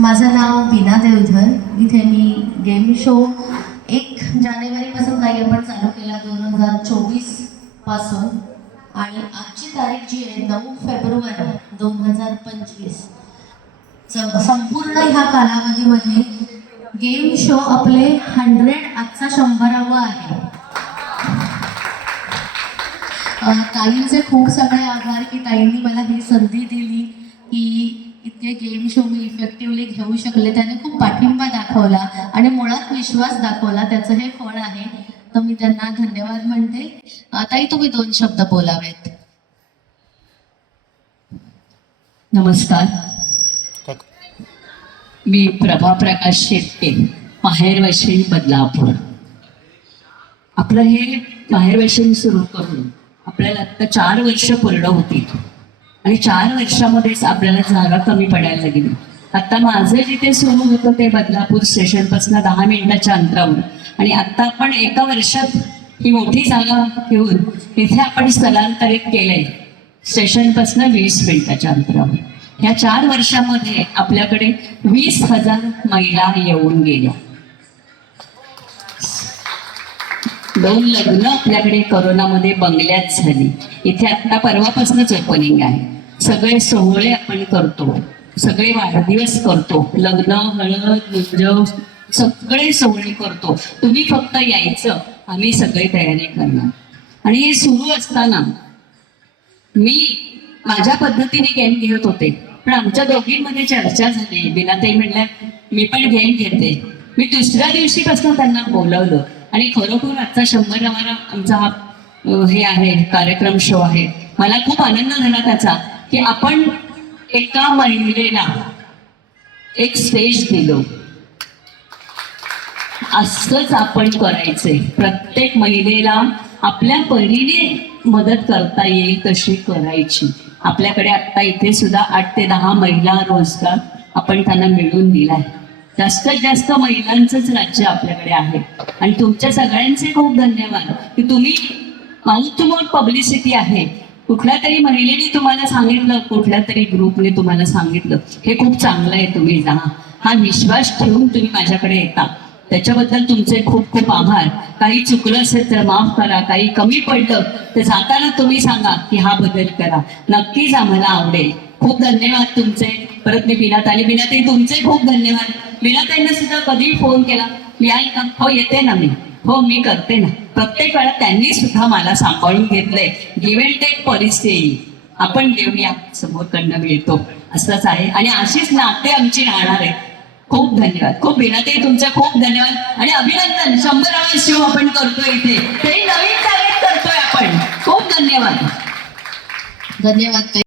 माझं नाव बीना देवधर. इथे मी game show एक जानेवारीपासून नाही आपण चालू केला दोन हजार चोवीसपासून. आणि आजची तारीख जी आहे नऊ फेब्रुवारी दोन हजार पंचवीस. च- संपूर्ण ह्या कालावधीमध्ये गेम शो आपले हंड्रेड आजचा शंभरावा आहे. ताईंचे खूप सगळे आभार की ताईंनी मला ही संधी दिली. जे गेम शो मी इफेक्टिव्हली घेऊ शकले. त्याने खूप पाठिंबा दाखवला आणि मुळात विश्वास दाखवला. त्याचं हे फळ आहे. तर मी त्यांना धन्यवाद म्हणते. आताही तुम्ही दोन शब्द बोलावेत. नमस्कार. मी प्रभा प्रकाश शेट्टे माहेरवाशीण बदलापूर. आपलं हे माहेरवाशीण सुरू करून आपल्याला आता चार वर्ष पूर्ण होतील. आणि चार वर्षामध्येच आपल्याला जागा कमी पडायला लागली. आता माझं जिथे सुरू होतं ते बदलापूर स्टेशनपासून दहा मिनिटाच्या अंतरावर. आणि आता आपण एका वर्षात ही मोठी जागा घेऊन तिथे आपण स्थलांतरित केलंय. स्टेशनपासून वीस मिनिटाच्या अंतरावर. ह्या चार वर्षामध्ये आपल्याकडे वीस हजार महिला येऊन गेल्या. दोन लग्न आपल्याकडे करोनामध्ये बंगल्यात झाली. इथे आता परवापासूनच ओपनिंग आहे. सगळे सोहळे आपण करतो. सगळे वाढदिवस करतो. लग्न हळद मुंज सगळे सोहळे करतो. तुम्ही फक्त यायचं. आम्ही सगळे तयारी करणार. आणि हे सुरू असताना मी माझ्या पद्धतीने गेम घेत होते. पण आमच्या दोघींमध्ये चर्चा झाली. बिनाताई म्हणल्या मी पण गेम घेते. मी दुसऱ्या दिवशीपासून त्यांना बोलवलं. आणि खरोखर आजचा शंभरावा आमचा हा हे आहे कार्यक्रम शो आहे. मला खूप आनंद झाला त्याचा. की आपण एका महिलेला एक स्टेज दिलो. असंच आपण करायचंय प्रत्येक महिलेला आपल्या परीने मदत करता येईल तशी करायची. आपल्याकडे आता इथे सुद्धा आठ ते दहा महिला रोजगार आपण त्यांना मिळवून दिलाय. जास्तीत जास्त महिलांचंच राज्य आपल्याकडे आहे. आणि तुमच्या सगळ्यांचे खूप धन्यवाद. की तुम्ही माउथ टू माउथ पब्लिसिटी आहे. कुठल्या तरी महिलेने तुम्हाला सांगितलं कुठल्या तरी ग्रुपने तुम्हाला सांगितलं. हे खूप चांगलं आहे तुम्ही जा. हा विश्वास ठेवून तुम्ही माझ्याकडे येता. त्याच्याबद्दल तुमचे खूप खूप आभार. काही चुकलं असेल तर माफ करा काही कमी पडलं तर जाताना तुम्ही सांगा की हा बदल करा. नक्कीच आम्हाला आवडेल. खूप धन्यवाद तुमचे. परत मी बिनात आली बिनाताई तुमचे खूप धन्यवाद. बिनाताईंना सुद्धा कधी फोन केला. मी आई का हो येते ना मी. हो मी करते ना. प्रत्येक वेळा त्यांनी सुद्धा मला सांभाळून घेतलंय. गिव्ह अँड टेक पॉलिसी येईल आपण देऊया. समोर कडनं मिळतो. असंच आहे. आणि अशीच नाते आमची राहणार आहे खूप धन्यवाद. खूप बिनाते तुमच्या खूप धन्यवाद. आणि अभिनंदन. शंभरावा शिव आपण करतोय इथे. ते नवीन कार्य करतोय आपण. खूप धन्यवाद. धन्यवाद